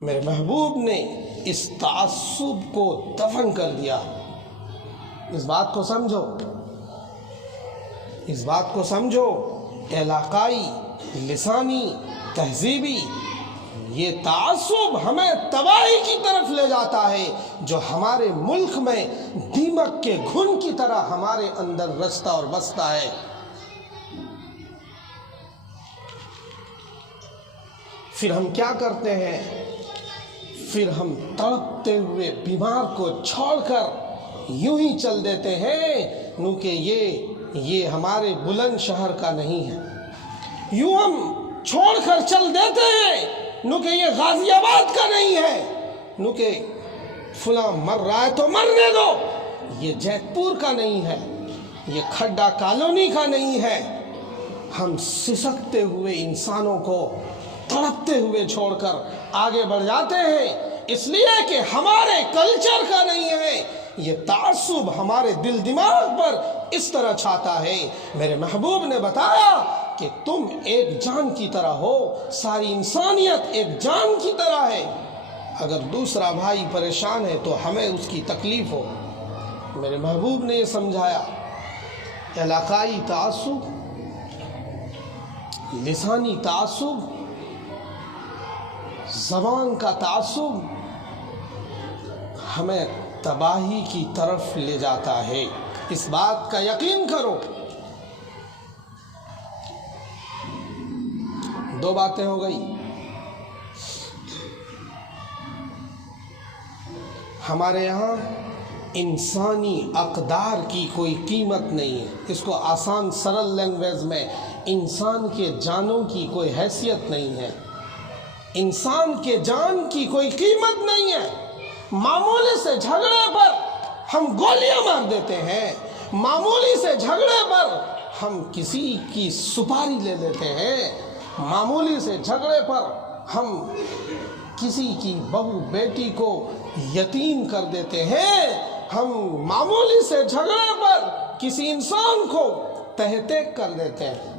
میرے محبوب نے اس تعصب کو دفن کر دیا۔ اس بات کو سمجھو، اس بات کو سمجھو، علاقائی، لسانی، تہذیبی یہ تعصب ہمیں تباہی کی طرف لے جاتا ہے، جو ہمارے ملک میں دیمک کے گھن کی طرح ہمارے اندر رچتا اور بستا ہے۔ پھر ہم کیا کرتے ہیں؟ پھر ہم تڑپتے ہوئے بیمار کو چھوڑ کر یوں ہی چل دیتے ہیں کیونکہ یہ ہمارے بلند شہر کا نہیں ہے۔ یوں ہم چھوڑ کر چل دیتے ہیں کیونکہ یہ غازی آباد کا نہیں ہے، کیونکہ فلاں مر رہا ہے تو مرنے دو، یہ جیت پور کا نہیں ہے، یہ کھڈا کالونی کا نہیں ہے۔ ہم سسکتے ہوئے انسانوں کو تڑپتے ہوئے چھوڑ کر آگے بڑھ جاتے ہیں، اس لیے کہ ہمارے کلچر کا نہیں ہے۔ یہ تعصب ہمارے دل دماغ پر اس طرح چھاتا ہے۔ میرے محبوب نے بتایا کہ تم ایک جان کی طرح ہو، ساری انسانیت ایک جان کی طرح ہے۔ اگر دوسرا بھائی پریشان ہے تو ہمیں اس کی تکلیف ہو۔ میرے محبوب نے یہ سمجھایا، علاقائی تعصب، لسانی تعصب، زبان کا تعصب ہمیں تباہی کی طرف لے جاتا ہے۔ اس بات کا یقین کرو۔ دو باتیں ہو گئی۔ ہمارے یہاں انسانی اقدار کی کوئی قیمت نہیں ہے۔ اس کو آسان سرل لینگویج میں، انسان کے جانوں کی کوئی حیثیت نہیں ہے، انسان کے جان کی کوئی قیمت نہیں ہے۔ معمولی سے جھگڑے پر ہم گولیاں مار دیتے ہیں، معمولی سے جھگڑے پر ہم کسی کی سپاری لے لیتے ہیں، معمولی سے جھگڑے پر ہم کسی کی بہو بیٹی کو یتیم کر دیتے ہیں، ہم معمولی سے جھگڑے پر کسی انسان کو تہتے کر دیتے ہیں۔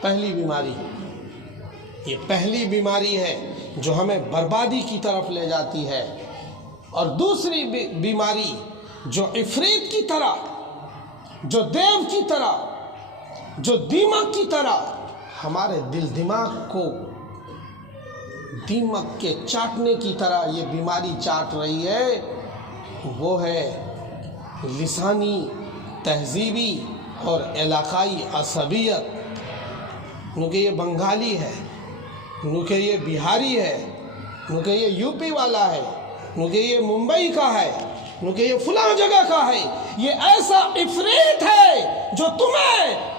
پہلی بیماری، یہ پہلی بیماری ہے جو ہمیں بربادی کی طرف لے جاتی ہے۔ اور دوسری بیماری جو عفریت کی طرح، جو دیو کی طرح، جو دیمک کی طرح ہمارے دل دماغ کو دیمک کے چاٹنے کی طرح یہ بیماری چاٹ رہی ہے، وہ ہے لسانی، تہذیبی اور علاقائی عصبیت۔ کیونکہ یہ بنگالی ہے، کیونکہ یہ بہاری ہے، کیونکہ یہ یو پی والا ہے، کیونکہ یہ ممبئی کا ہے، کیونکہ یہ فلاں جگہ کا ہے، یہ ایسا عفریت ہے جو تمہیں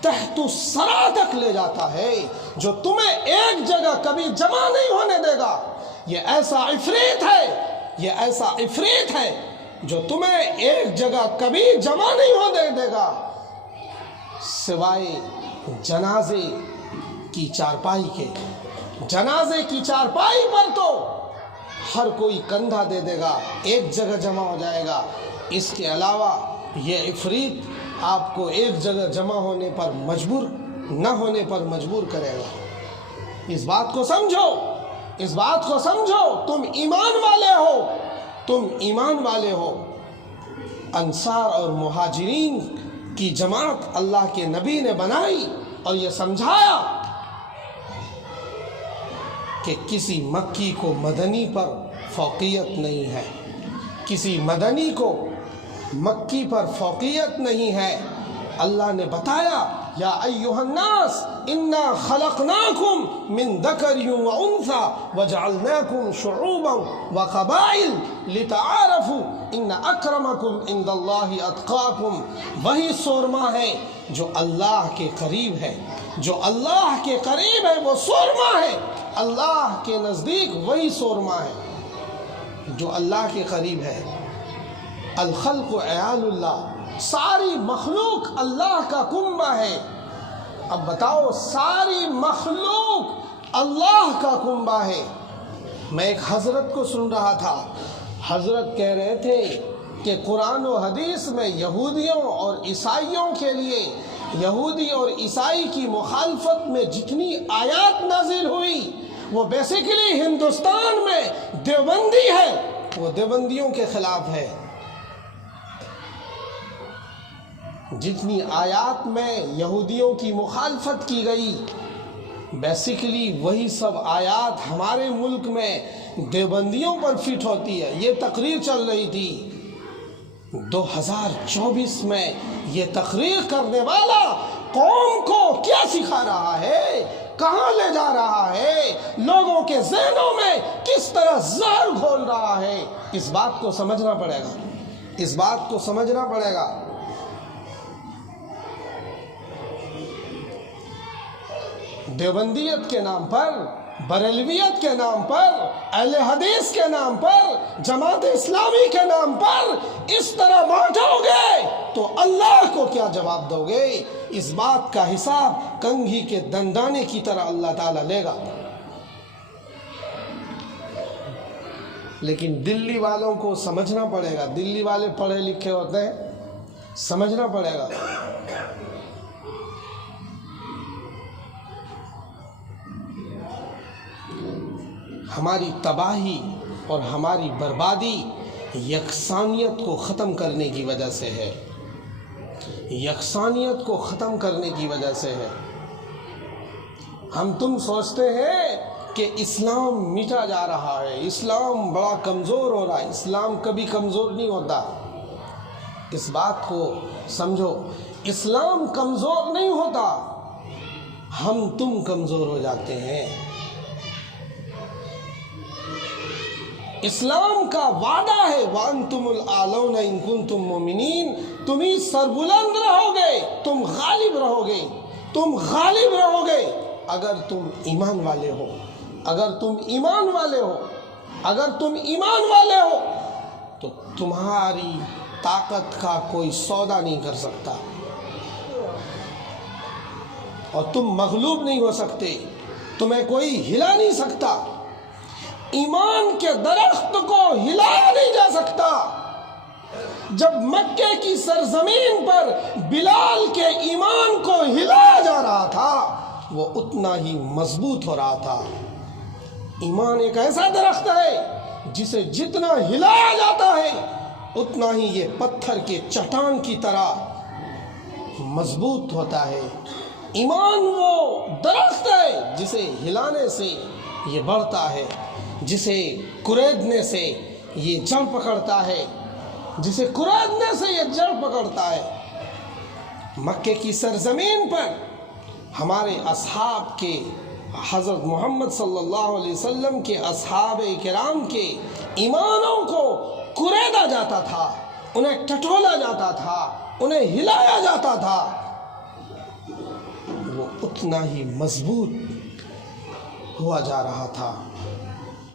تحت الثری تک لے جاتا ہے، جو تمہیں ایک جگہ کبھی جمع نہیں ہونے دے گا۔ یہ ایسا عفریت ہے، یہ ایسا عفریت ہے جو تمہیں ایک جگہ کبھی جمع نہیں ہونے دے گا، سوائے جنازے کی چارپائی کے۔ جنازے کی چارپائی پر تو ہر کوئی کندھا دے دے گا، ایک جگہ جمع ہو جائے گا۔ اس کے علاوہ یہ عفریت آپ کو ایک جگہ جمع ہونے پر مجبور نہ ہونے پر مجبور کرے گا۔ اس بات کو سمجھو، اس بات کو سمجھو۔ تم ایمان والے ہو، تم ایمان والے ہو۔ انصار اور مہاجرین کی جماعت اللہ کے نبی نے بنائی اور یہ سمجھایا کہ کسی مکی کو مدنی پر فوقیت نہیں ہے، کسی مدنی کو مکی پر فوقیت نہیں ہے۔ اللہ نے بتایا، یا ایھا الناس انا خلقناکم من ذکر و انثی وجعلناکم شعوبا وقبائل لتعارفوا ان اکرمکم عند اللہ اتقاکم۔ وہی سورما ہے جو اللہ کے قریب ہے، جو اللہ کے قریب ہے وہ سورما ہے۔ اللہ کے نزدیک وہی سورما ہے جو اللہ کے قریب ہے۔ الخلق عیال اللہ، ساری مخلوق اللہ کا کنبہ ہے۔ اب بتاؤ، ساری مخلوق اللہ کا کنبہ ہے۔ میں ایک حضرت کو سن رہا تھا، حضرت کہہ رہے تھے کہ قرآن و حدیث میں یہودیوں اور عیسائیوں کے لیے، یہودی اور عیسائی کی مخالفت میں جتنی آیات نازل ہوئی وہ بیسیکلی ہندوستان میں دیوبندی ہے، وہ دیوبندیوں کے خلاف ہے۔ جتنی آیات میں یہودیوں کی مخالفت کی گئی، بیسیکلی وہی سب آیات ہمارے ملک میں دیوبندیوں پر فٹ ہوتی ہے۔ یہ تقریر چل رہی تھی 2024 میں، یہ تقریر کرنے والا قوم کو کیا سکھا رہا ہے، کہاں لے جا رہا ہے، لوگوں کے ذہنوں میں کس طرح زہر گھول رہا ہے، اس بات کو سمجھنا پڑے گا، اس بات کو سمجھنا پڑے گا۔ دیوبندیت کے نام پر، بریلویت کے نام پر، اہل حدیث کے نام پر، جماعت اسلامی کے نام پر اس طرح بانٹو گے تو اللہ کو کیا جواب دو گے؟ اس بات کا حساب کنگھی کے دندانے کی طرح اللہ تعالیٰ لے گا۔ لیکن دلی والوں کو سمجھنا پڑے گا، دلی والے پڑھے لکھے ہوتے ہیں، سمجھنا پڑے گا۔ ہماری تباہی اور ہماری بربادی یکسانیت کو ختم کرنے کی وجہ سے ہے، یکسانیت کو ختم کرنے کی وجہ سے ہے۔ ہم تم سوچتے ہیں کہ اسلام مٹا جا رہا ہے، اسلام بڑا کمزور ہو رہا ہے۔ اسلام کبھی کمزور نہیں ہوتا، اس بات کو سمجھو۔ اسلام کمزور نہیں ہوتا، ہم تم کمزور ہو جاتے ہیں۔ اسلام کا وعدہ ہے وَأَنْتُمُ الْأَعْلَوْنَ إِن كُنتُم مُؤْمِنِينَ، تم ہی سربلند رہو گے، تم غالب رہو گے، تم غالب رہو گے اگر تم ایمان والے ہو، اگر تم ایمان والے ہو، اگر تم ایمان والے ہو تو تمہاری طاقت کا کوئی سودا نہیں کر سکتا، اور تم مغلوب نہیں ہو سکتے، تمہیں کوئی ہلا نہیں سکتا۔ ایمان کے درخت کو ہلایا نہیں جا سکتا۔ جب مکے کی سرزمین پر بلال کے ایمان کو ہلایا جا رہا تھا، وہ اتنا ہی مضبوط ہو رہا تھا۔ ایمان ایک ایسا درخت ہے جسے جتنا ہلایا جاتا ہے اتنا ہی یہ پتھر کے چٹان کی طرح مضبوط ہوتا ہے۔ ایمان وہ درخت ہے جسے ہلانے سے یہ بڑھتا ہے، جسے کریدنے سے یہ جڑ پکڑتا ہے، جسے کریدنے سے یہ جڑ پکڑتا ہے۔ مکے کی سرزمین پر ہمارے اصحاب کے، حضرت محمد صلی اللہ علیہ وسلم کے اصحاب کرام کے ایمانوں کو کریدا جاتا تھا، انہیں ٹٹولا جاتا تھا، انہیں ہلایا جاتا تھا، وہ اتنا ہی مضبوط ہوا جا رہا تھا۔